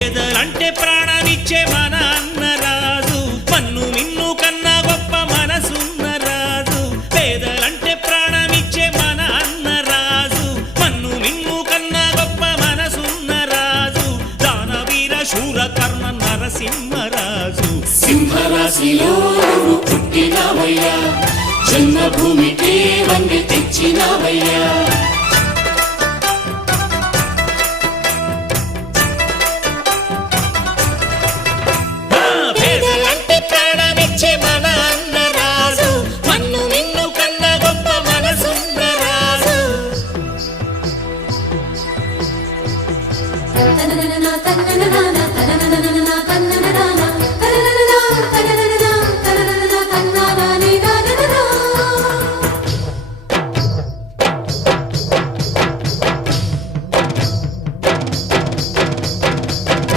పేదలంటే ప్రాణమిచ్చే మన అన్నరాజు, మన్ను మిన్ను కన్నా గొప్ప మనసున్న రాజు. పేదలంటే ప్రాణమిచ్చే మన అన్నరాజు, మన్ను మిన్ను కన్నా గొప్ప మనసున్న రాజు. దానవీర శూర కర్ణ నరసింహరాజు. సింహరాశిలో నువ్వు పుట్టినవయ్యా, జన్మభూమికే వన్నె తెచ్చినవయ్యా.